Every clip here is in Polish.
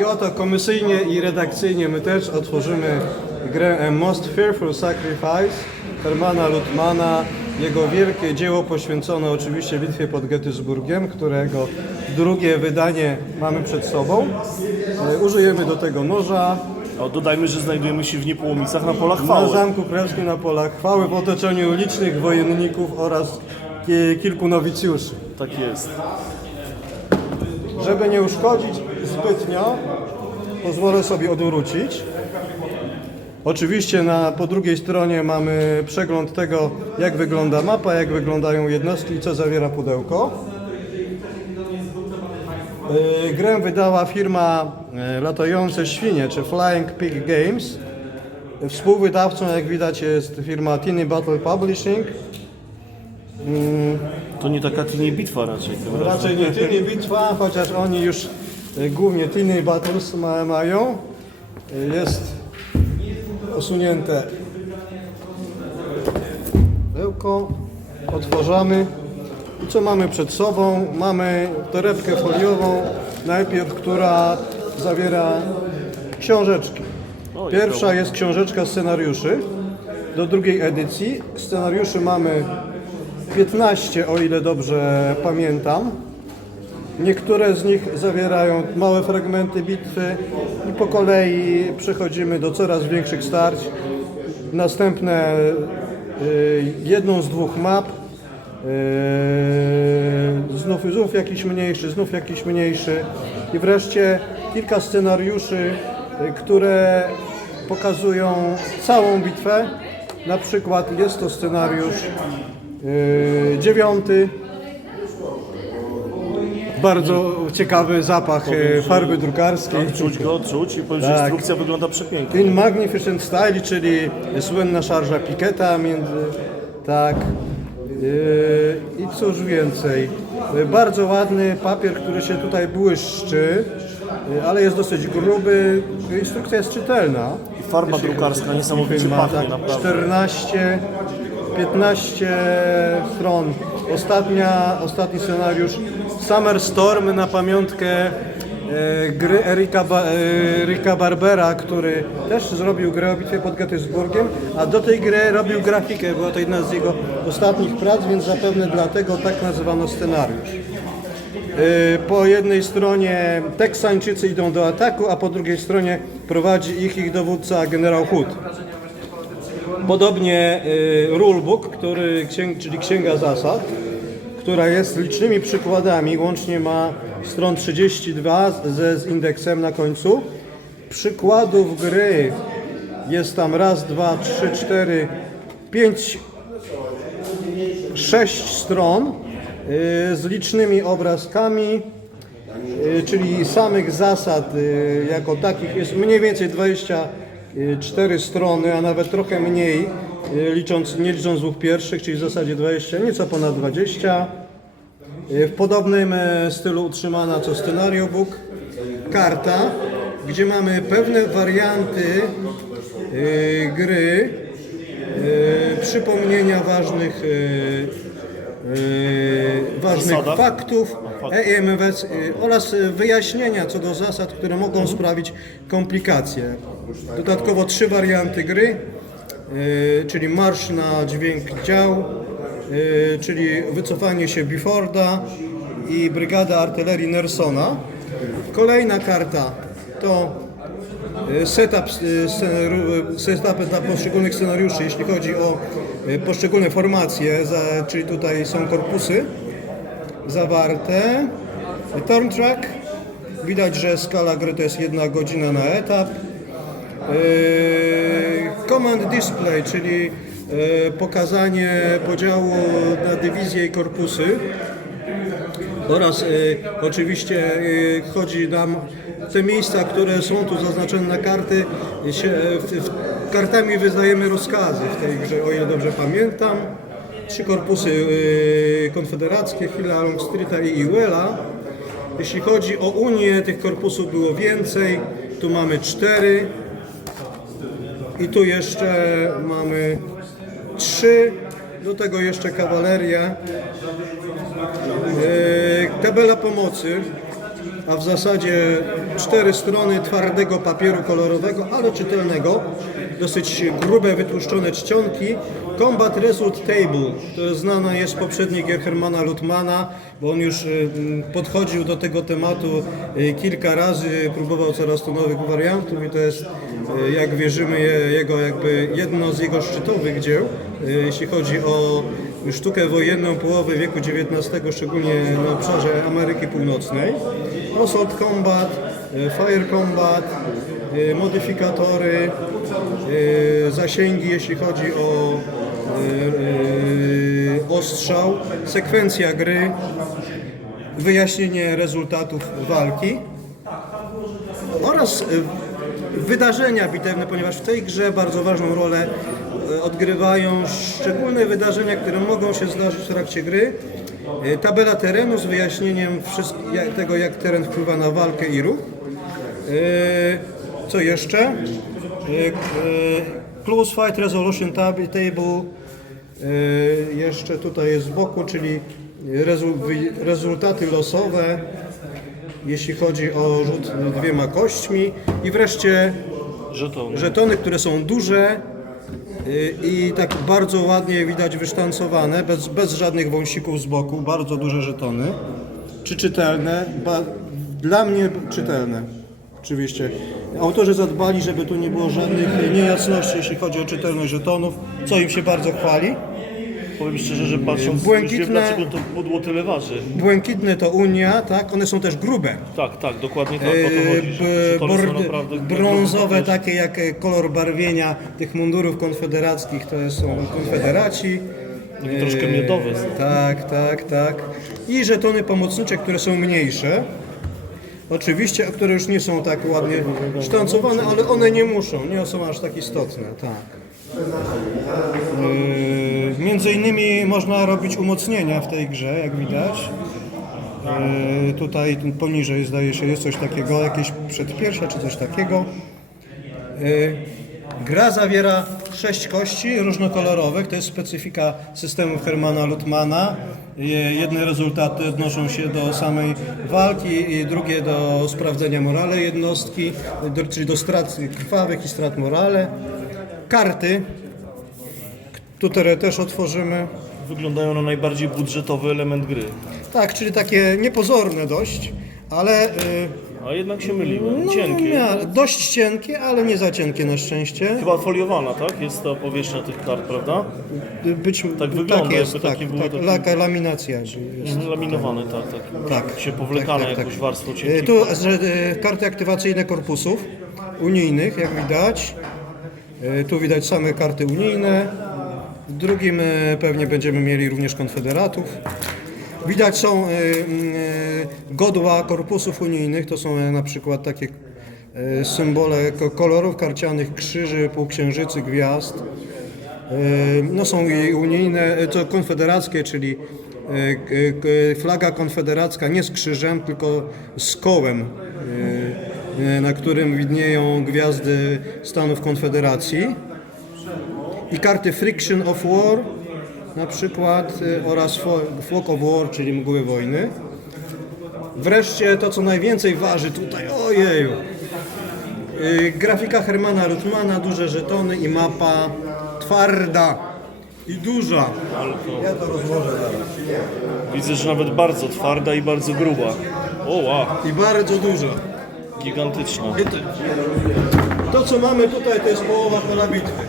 I oto komisyjnie i redakcyjnie my też otworzymy grę Most Fearful Sacrifice Hermana Lutmana. Jego wielkie dzieło poświęcone oczywiście bitwie pod Gettysburgiem, którego drugie wydanie mamy przed sobą. E, Użyjemy do tego noża, O, dodajmy, że znajdujemy się w Niepołomicach na polach na chwały. Zamku Królewskim na polach chwały w otoczeniu licznych wojenników oraz ki- kilku nowicjuszy. Tak jest. Żeby nie uszkodzić zbytnio, pozwolę sobie odwrócić. Oczywiście na, po drugiej stronie mamy przegląd tego, jak wygląda mapa, jak wyglądają jednostki i co zawiera pudełko. Yy, Grę wydała firma e, Latające Świnie, czy Flying Pig Games. Współwydawcą, jak widać, jest firma Tiny Battle Publishing. To nie taka tynie bitwa raczej. Raczej nie Tiny Bitwa, chociaż oni już e, głównie Tiny Battles ma, mają. E, Jest osunięte pudełko, otworzamy. I co mamy przed sobą? Mamy torebkę foliową, najpierw, która zawiera książeczki. O, Pierwsza jest książeczka scenariuszy do drugiej edycji. Scenariuszy mamy 15, o ile dobrze pamiętam. Niektóre z nich zawierają małe fragmenty bitwy i po kolei przechodzimy do coraz większych starć. Następne y, jedną z dwóch map. y, Znów, znów jakiś mniejszy, znów jakiś mniejszy. I wreszcie kilka scenariuszy, y, które pokazują całą bitwę. Na przykład jest to scenariusz dziewiąty, bardzo ciekawy zapach e, farby drukarskiej. Czuć go, czuć i powiem, że Tak. instrukcja wygląda przepięknie. In Magnificent Style, czyli słynna szarża Piketa między... Tak. Yy, I cóż więcej. Yy, Bardzo ładny papier, który się tutaj błyszczy, yy, ale jest dosyć gruby. Instrukcja jest czytelna. I farba drukarska niesamowicie Ma pachnie, tak naprawdę. 14, 15 stron. Ostatnia, ostatni scenariusz Summer Storm na pamiątkę e, gry Erika, ba, e, Barbera, który też zrobił grę o bitwie pod Gettysburgiem, a do tej gry robił grafikę, była to jedna z jego ostatnich prac, więc zapewne dlatego tak nazywano scenariusz. E, Po jednej stronie Teksańczycy idą do ataku, a po drugiej stronie prowadzi ich ich dowódca generał Hood. Podobnie y, rulebook, który, księg, czyli księga zasad, która jest licznymi przykładami, łącznie ma stron 32 ze, z indeksem na końcu. Przykładów gry jest tam raz, dwa, trzy, cztery, pięć, sześć stron y, z licznymi obrazkami, y, czyli samych zasad y, jako takich jest mniej więcej 24 strony, a nawet trochę mniej, licząc, nie licząc dwóch pierwszych, czyli w zasadzie 20, nieco ponad 20. Y, W podobnym e, stylu utrzymana co scenariobook, karta, gdzie mamy pewne warianty y, gry, y, przypomnienia ważnych, y, y, ważnych faktów EMWS y, oraz y, wyjaśnienia co do zasad, które mogą sprawić komplikacje. Dodatkowo trzy warianty gry, y, czyli marsz na dźwięk dział, y, czyli wycofanie się Biforda i brygada artylerii Nersona. Kolejna karta to y, setup, y, scenaru- setup dla poszczególnych scenariuszy, jeśli chodzi o y, poszczególne formacje, czyli tutaj są korpusy zawarte. Turn track. Widać, że skala gry to jest jedna godzina na etap. Yy, Command display, czyli yy, pokazanie podziału na dywizje i korpusy. Oraz y, oczywiście chodzi nam te miejsca, które są tu zaznaczone na karty, się, kartami wyznajemy rozkazy w tej grze, o ile dobrze pamiętam. Trzy korpusy konfederackie, Hilla, Longstreeta i Ewella. Jeśli chodzi o Unię, tych korpusów było więcej. Tu mamy cztery. I tu jeszcze mamy trzy. Do tego jeszcze kawaleria. E, tabela pomocy. a w zasadzie cztery strony twardego papieru kolorowego, ale czytelnego. Dosyć grube, wytłuszczone czcionki. Combat Result Table, to znana jest z poprzednich gier Hermana Lutmana, bo on już m, podchodził do tego tematu y, kilka razy, próbował coraz to nowych wariantów i to jest, jak wierzymy, je- jego jakby jedno z jego szczytowych dzieł, y, jeśli chodzi o sztukę wojenną połowy wieku XIX, szczególnie na obszarze Ameryki Północnej. Assault Combat, y, Fire Combat, modyfikatory, zasięgi, jeśli chodzi o ostrzał, sekwencja gry, wyjaśnienie rezultatów walki oraz wydarzenia bitewne, ponieważ w tej grze bardzo ważną rolę y, odgrywają szczególne wydarzenia, które mogą się zdarzyć w trakcie gry. Y, Tabela terenu z wyjaśnieniem tego, jak teren wpływa na walkę i ruch. Y, Co jeszcze? Close Fight Resolution tab- Table jeszcze tutaj jest z boku, czyli rezultaty losowe, jeśli chodzi o rzut dwiema kośćmi i wreszcie Żetony. żetony, które są duże y, i tak bardzo ładnie widać wysztancowane, bez, bez żadnych wąsików z boku, bardzo duże żetony. Czy czytelne? Ba, dla mnie czytelne. Oczywiście. Autorzy zadbali, żeby tu nie było żadnych niejasności, jeśli chodzi o czytelność żetonów, co im się bardzo chwali. Powiem szczerze, że patrząc, Błękitne- dlaczego to pudło tyle waży. Błękitne to Unia, tak? One są też grube. Tak, tak, dokładnie tak, o Yy, to chodzi. że są bord- naprawdę brązowe, takie jak e, kolor barwienia tych mundurów konfederackich, to są konfederaci. I troszkę miodowe są. Tak, tak, tak. I żetony pomocnicze, które są mniejsze. Oczywiście, a które już nie są tak ładnie sztancowane, ale one nie muszą, nie są aż tak istotne, tak. Między innymi można robić umocnienia w tej grze, jak widać. Yy, tutaj poniżej zdaje się jest coś takiego, jakieś przedpiersia czy coś takiego. Yy, Gra zawiera sześć kości różnokolorowych, to jest specyfika systemów Hermana Lutmana. Je- Jedne rezultaty odnoszą się do samej walki, i drugie do sprawdzenia morale jednostki, czyli do strat krwawych i strat morale. Karty, które też otworzymy. Wyglądają na najbardziej budżetowy element gry. Tak, czyli takie niepozorne dość, ale A jednak się myliłem. no, Cienkie. mia- dość cienkie, ale nie za cienkie na szczęście. Chyba foliowana, tak? Jest ta powierzchnia tych kart, prawda? Być, Tak wygląda, tak jest, jakby tak, takie były tak, takie- laka, laminacja jest. Laminowane, tak, tak. Tak. Się powlekane tak, tak, jakąś tak. warstwą E. Tu że, e, karty aktywacyjne korpusów unijnych, jak widać. E, Tu widać same karty unijne. W drugim e, pewnie będziemy mieli również konfederatów. Widać są e, e, godła korpusów unijnych, to są na przykład takie symbole ko- kolorów karcianych, krzyży, półksiężycy, gwiazd. No są i unijne, to konfederackie, czyli flaga konfederacka nie z krzyżem, tylko z kołem, na którym widnieją gwiazdy Stanów Konfederacji. I karty Friction of War na przykład e, oraz Fo- Fog of War, czyli mgły wojny. Wreszcie to, co najwięcej waży tutaj, ojeju, Yy, grafika Hermana Rutmana, duże żetony i mapa twarda i duża. Ja to rozłożę zaraz. Widzę, że nawet bardzo twarda i bardzo gruba. O, wow, I bardzo duża. gigantyczna. To, to, co mamy tutaj, to jest połowa pola bitwy.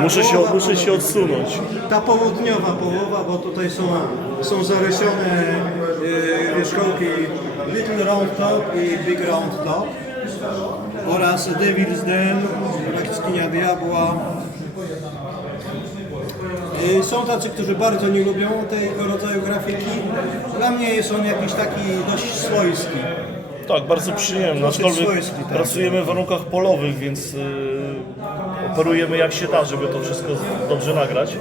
Muszę się, muszę się odsunąć. Ta południowa połowa, bo tutaj są, są zarysione yy, wierzchołki Little Round Top i Big Round Top oraz Devil's Den, jaskinia diabła. Yy, Są tacy, którzy bardzo nie lubią tego rodzaju grafiki. Dla mnie jest on jakiś taki dość swojski. Tak, bardzo przyjemny, Dosyć aczkolwiek swojski, tak. pracujemy w warunkach polowych, więc yy, operujemy jak się da, żeby to wszystko dobrze nagrać.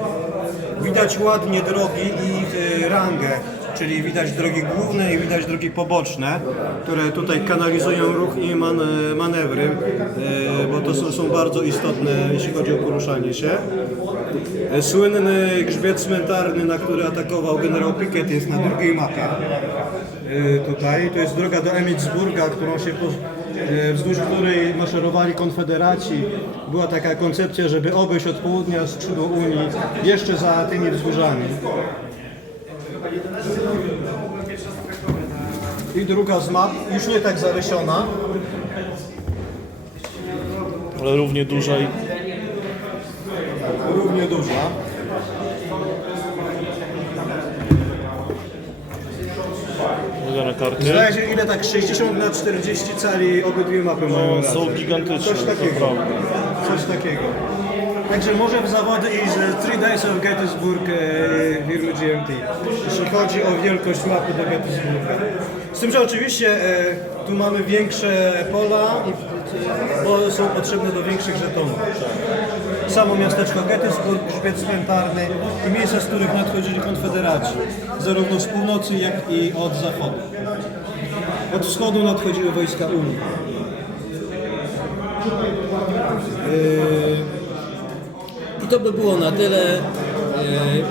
Widać ładnie drogi i ich y, rangę, czyli widać drogi główne i widać drogi poboczne, które tutaj kanalizują ruch i man, manewry, e, bo to są, są bardzo istotne, jeśli chodzi o poruszanie się. Słynny grzbiet cmentarny, na który atakował generał Pickett jest na drugiej mapie. E, Tutaj, to jest droga do Emmitsburga, którą się po, e, wzdłuż której maszerowali konfederaci. Była taka koncepcja, żeby obejść od południa skrzydło Unii jeszcze za tymi wzgórzami. I druga z map, już nie tak zarysiona, Ale równie duża i równie duża. uwaga na karty. Zdaje się ile tak 60 na 40 cali obydwie mapy mają No, razem. są gigantyczne, Coś to takiego. prawda. Coś takiego. Także może w zawody iść z Three Days of Gettysburg e, firmy GMT, jeśli chodzi o wielkość mapy do Gettysburga. Z tym, że oczywiście e, tu mamy większe pola, i, bo są potrzebne do większych żetonów. Samo miasteczko Gettysburg, grzbiet cmentarny i miejsca, z których nadchodzili konfederaci, zarówno z północy, jak i od zachodu. Od wschodu nadchodziły wojska Unii. Yy, I to by było na tyle. Yy,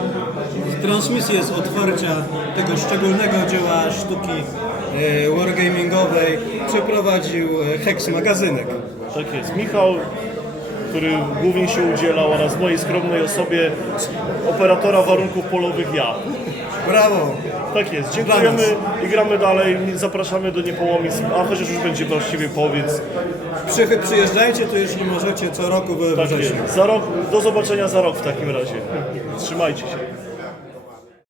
Transmisję z otwarcia tego szczególnego dzieła sztuki wargamingowej przeprowadził yy, Hex Magazynek. Tak jest. Michał, który głównie się udzielał oraz mojej skromnej osobie operatora warunków polowych ja. Brawo! Tak jest. Dziękujemy i gramy dalej. Zapraszamy do Niepołomic, a chociaż już będzie właściwie powiedz. Przy, przyjeżdżajcie tu, jeśli możecie, co roku we Tak wrześniu. jest. Za rok, do zobaczenia za rok w takim razie. Trzymajcie się.